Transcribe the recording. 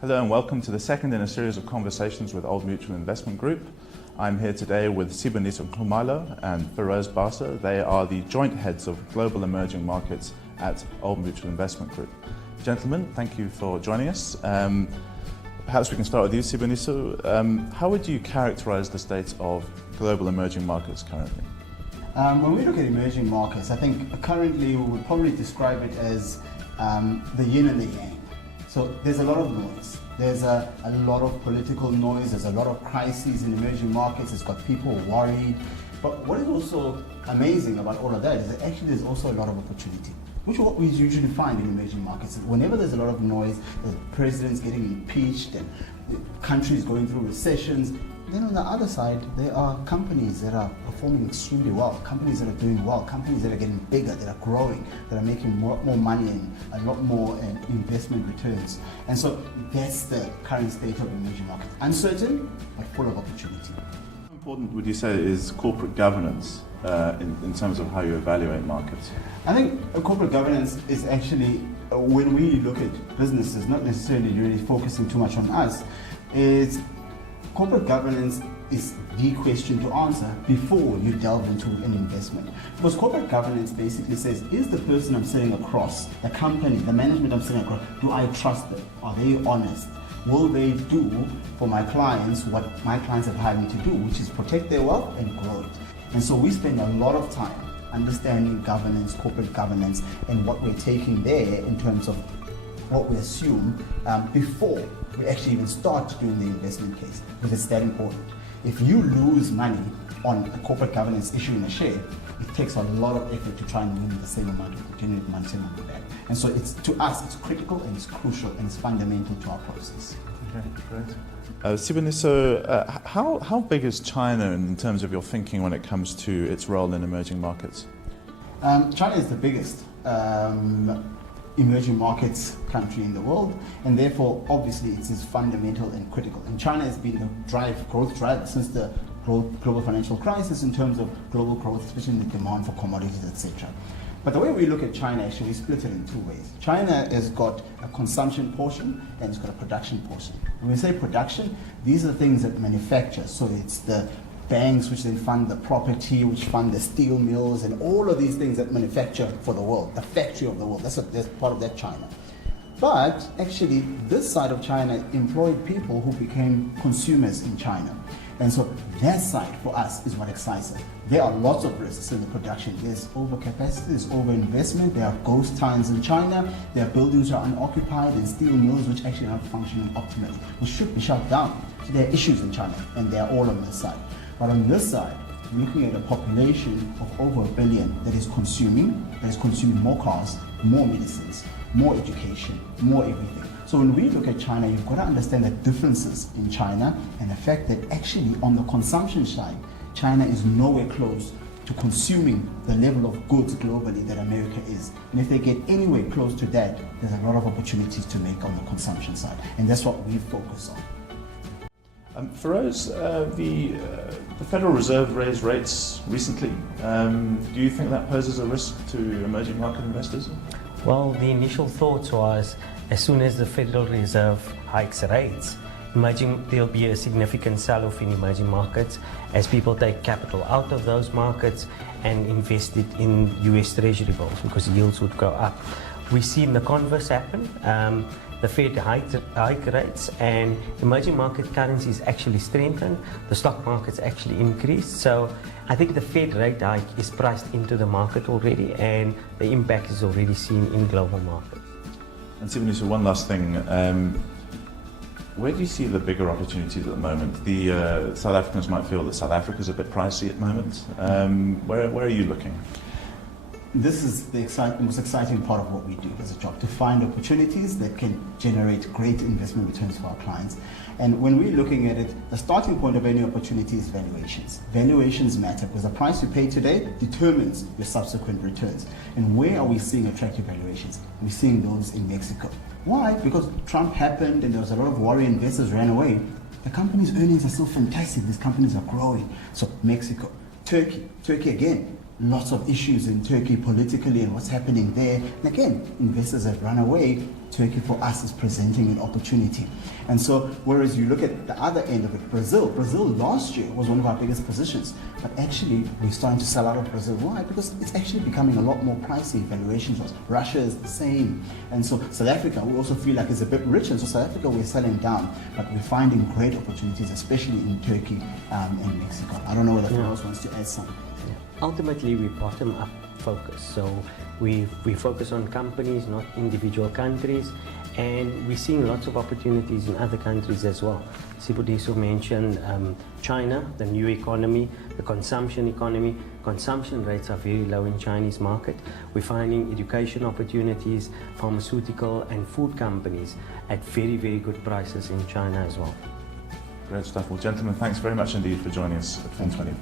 Hello and welcome to the second in a series of conversations with Old Mutual Investment Group. I'm here today with Siboniso Nxumalo and Feroz Basa. They are the joint heads of global emerging markets at Old Mutual Investment Group. Gentlemen, thank you for joining us. Perhaps we can start with you, Siboniso. How would you characterize the state of global emerging markets currently? When we look at emerging markets, I think currently we would probably describe it as the yin and the yang. So there's a lot of noise. There's a lot of political noise. There's a lot of crises in emerging markets. It's got people worried. But what is also amazing about all of that is that actually there's also a lot of opportunity, which is what we usually find in emerging markets. Whenever there's a lot of noise, there's presidents getting impeached and countries going through recessions, then on the other side, there are companies that are performing extremely well, companies that are doing well, companies that are getting bigger, that are growing, that are making more money and a lot more investment returns. And so that's the current state of emerging markets. Uncertain, but full of opportunity. How important would you say is corporate governance in terms of how you evaluate markets? I think corporate governance is actually, when we look at businesses, not necessarily really focusing too much on us, it's corporate governance is the question to answer before you delve into an investment. Because corporate governance basically says, is the person I'm sitting across, the company, the management I'm sitting across, do I trust them? Are they honest? Will they do for my clients what my clients have hired me to do, which is protect their wealth and grow it? And so we spend a lot of time understanding governance, corporate governance, and what we're taking there in terms of what we assume before we actually even start doing the investment case, because it's that important. If you lose money on a corporate governance issue in a share, it takes a lot of effort to try and win the same amount of generate money, same amount back. And so it's, to us, it's critical and it's crucial and it's fundamental to our process. Okay, great. Siboniso, how big is China in terms of your thinking when it comes to its role in emerging markets? China is the biggest emerging markets country in the world, and therefore obviously it is fundamental and critical. And China has been the growth driver since the global financial crisis in terms of global growth, especially in the demand for commodities, etc. But the way we look at China, actually, we split it in two ways. China has got a consumption portion and it's got a production portion. When we say production, these are things that manufacture. So it's the banks which then fund the property, which fund the steel mills, and all of these things that manufacture for the world, the factory of the world. That's part of that China. But actually, this side of China employed people who became consumers in China. And so that side for us is what excites us. There are lots of risks in the production. There's overcapacity, there's overinvestment, there are ghost towns in China, there are buildings that are unoccupied, and steel mills which actually are not functioning optimally, which should be shut down. So there are issues in China, and they are all on this side. But on this side, we're looking at a population of over 1 billion that is consuming more cars, more medicines, more education, more everything. So when we look at China, you've got to understand the differences in China and the fact that actually on the consumption side, China is nowhere close to consuming the level of goods globally that America is. And if they get anywhere close to that, there's a lot of opportunities to make on the consumption side. And that's what we focus on. Feroz, the Federal Reserve raised rates recently. Do you think that poses a risk to emerging market investors? Well, the initial thought was, as soon as the Federal Reserve hikes rates, there'll be a significant sell-off in emerging markets as people take capital out of those markets and invest it in US Treasury bills because yields would go up. We've seen the converse happen. The Fed hike rates and emerging market currencies actually strengthened, the stock markets actually increased. So I think the Fed rate hike is priced into the market already and the impact is already seen in global markets. And Siboniso, one last thing. Where do you see the bigger opportunities at the moment? The South Africans might feel that South Africa is a bit pricey at the moment. Where are you looking? This is the most exciting part of what we do as a job, to find opportunities that can generate great investment returns for our clients. And when we're looking at it, the starting point of any opportunity is valuations. Valuations matter because the price you pay today determines your subsequent returns. And where are we seeing attractive valuations? We're seeing those in Mexico. Why? Because Trump happened and there was a lot of worry, investors ran away. The company's earnings are still fantastic. These companies are growing. So Mexico, Turkey again. Lots of issues in Turkey politically and what's happening there. And again, investors have run away Turkey for us is presenting an opportunity. And so, whereas you look at the other end of it, Brazil last year was one of our biggest positions, but actually we're starting to sell out of Brazil. Why? Because it's actually becoming a lot more pricey valuations. Russia is the same. And so South Africa, we also feel like it's a bit rich, and so South Africa we're selling down, but we're finding great opportunities, especially in Turkey and Mexico. I don't know whether Feroz wants to add something. Ultimately, we bottom-up focus. So we focus on companies, not individual countries, and we're seeing lots of opportunities in other countries as well. Siboniso mentioned China, the new economy, the consumption economy. Consumption rates are very low in Chinese market. We're finding education opportunities, pharmaceutical and food companies at very, very good prices in China as well. Great stuff. Well, gentlemen, thanks very much indeed for joining us at Fin24.